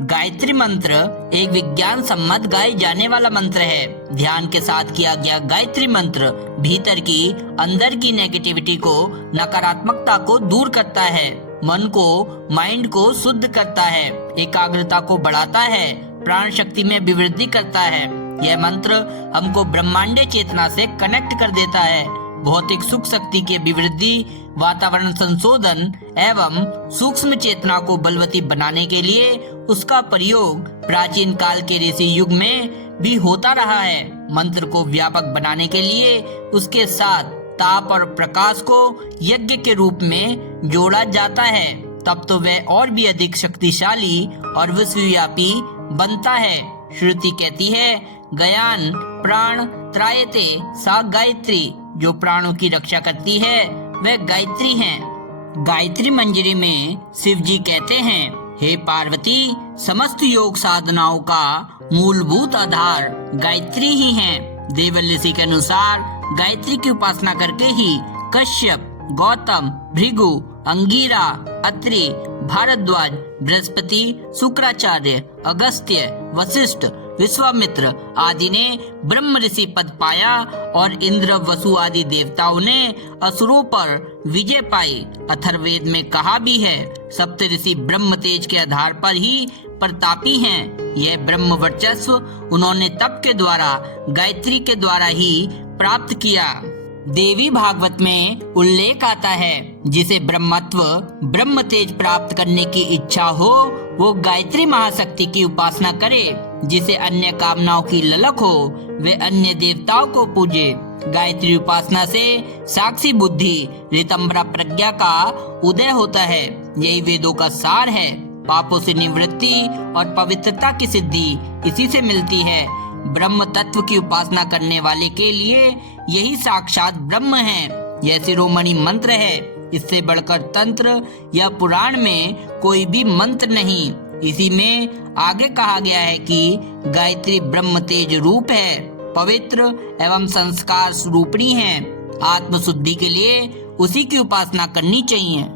गायत्री मंत्र एक विज्ञान सम्मत गाए जाने वाला मंत्र है। ध्यान के साथ किया गया गायत्री मंत्र भीतर की अंदर की नेगेटिविटी को, नकारात्मकता को दूर करता है, मन को, माइंड को शुद्ध करता है, एकाग्रता को बढ़ाता है, प्राण शक्ति में अभिवृद्धि करता है। यह मंत्र हमको ब्रह्मांडीय चेतना से कनेक्ट कर देता है। भौतिक सुख शक्ति की अभिवृद्धि, वातावरण संशोधन एवं सूक्ष्म चेतना को बलवती बनाने के लिए उसका प्रयोग प्राचीन काल के ऋषि युग में भी होता रहा है। मंत्र को व्यापक बनाने के लिए उसके साथ ताप और प्रकाश को यज्ञ के रूप में जोड़ा जाता है, तब तो वह और भी अधिक शक्तिशाली और विश्वव्यापी बनता है। श्रुति कहती है, गयान प्राण त्रायते सा गायत्री, जो प्राणों की रक्षा करती है वह गायत्री है। गायत्री मंजरी में शिव जी कहते हैं, हे पार्वती, समस्त योग साधनाओं का मूलभूत आधार गायत्री ही है। देवल ऋषि के अनुसार गायत्री की उपासना करके ही कश्यप, गौतम, भृगु, अंगीरा, अत्रि, भारद्वाज, बृहस्पति, शुक्राचार्य, अगस्त्य, वशिष्ठ, विश्वामित्र आदि ने ब्रह्म ऋषि पद पाया और इंद्र, वसु आदि देवताओं ने असुरों पर विजय पाई। अथर्ववेद में कहा भी है, सप्त ऋषि ब्रह्म तेज के आधार पर ही प्रतापी हैं। यह ब्रह्म वर्चस्व उन्होंने तप के द्वारा, गायत्री के द्वारा ही प्राप्त किया। देवी भागवत में उल्लेख आता है, जिसे ब्रह्मत्व, ब्रह्म तेज प्राप्त करने की इच्छा हो वो गायत्री महाशक्ति की उपासना करे। जिसे अन्य कामनाओं की ललक हो वे अन्य देवताओं को पूजे। गायत्री उपासना से साक्षी बुद्धि, ऋतंभरा प्रज्ञा का उदय होता है। यही वेदों का सार है। पापों से निवृत्ति और पवित्रता की सिद्धि इसी से मिलती है। ब्रह्म तत्व की उपासना करने वाले के लिए यही साक्षात ब्रह्म है। यह शिरोमणि मंत्र है। इससे बढ़कर तंत्र या पुराण में कोई भी मंत्र नहीं। इसी में आगे कहा गया है कि गायत्री ब्रह्म तेज रूप है, पवित्र एवं संस्कार स्वरूपिणी है। आत्म शुद्धि के लिए उसी की उपासना करनी चाहिए।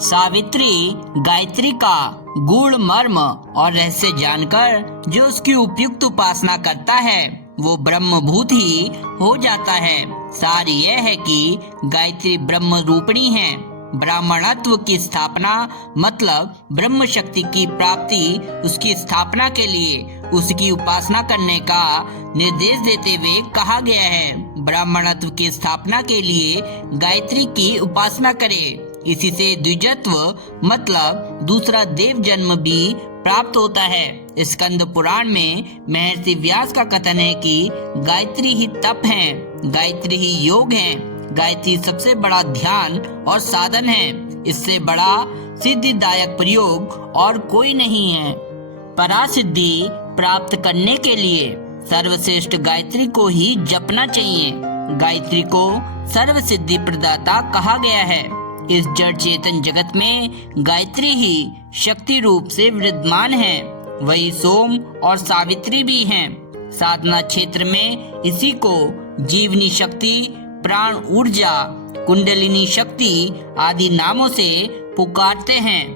सावित्री गायत्री का गूढ़ मर्म और रहस्य जानकर जो उसकी उपयुक्त उपासना करता है वो ब्रह्मभूत ही हो जाता है। सार यह है कि गायत्री ब्रह्म रूपिणी है। ब्राह्मणत्व की स्थापना मतलब ब्रह्म शक्ति की प्राप्ति, उसकी स्थापना के लिए उसकी उपासना करने का निर्देश देते हुए कहा गया है। ब्राह्मणत्व की स्थापना के लिए गायत्री की उपासना करें। इसी से द्विजत्व मतलब दूसरा देव जन्म भी प्राप्त होता है। स्कंद पुराण में महर्षि व्यास का कथन है कि गायत्री ही तप है, गायत्री ही योग है, गायत्री सबसे बड़ा ध्यान और साधन है। इससे बड़ा सिद्धिदायक प्रयोग और कोई नहीं है। परासिद्धि प्राप्त करने के लिए सर्वश्रेष्ठ गायत्री को ही जपना चाहिए। गायत्री को सर्व सिद्धि प्रदाता कहा गया है। इस जड़ चेतन जगत में गायत्री ही शक्ति रूप से विद्यमान है। वही सोम और सावित्री भी हैं। साधना क्षेत्र में इसी को जीवनी शक्ति, प्राण ऊर्जा, कुंडलिनी शक्ति आदि नामों से पुकारते हैं।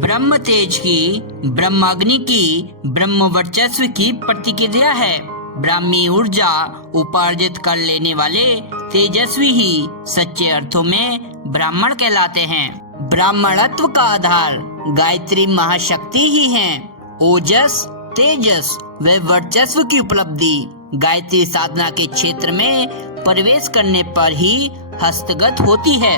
ब्रह्म तेज की, ब्रह्म अग्नि की, ब्रह्म वर्चस्व की प्रतिक्रिया है। ब्राह्मी ऊर्जा उपार्जित कर लेने वाले तेजस्वी ही सच्चे अर्थों में ब्राह्मण कहलाते हैं। ब्राह्मणत्व का आधार गायत्री महाशक्ति ही है। ओजस, तेजस व वर्चस्व की उपलब्धि गायत्री साधना के क्षेत्र में प्रवेश करने पर ही हस्तगत होती है।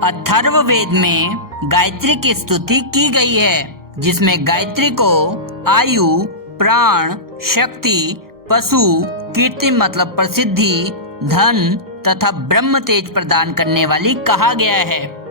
अथर्ववेद में गायत्री की स्तुति की गई है, जिसमें गायत्री को आयु, प्राण, शक्ति, पशु, कीर्ति मतलब प्रसिद्धि, धन तथा ब्रह्म तेज प्रदान करने वाली कहा गया है।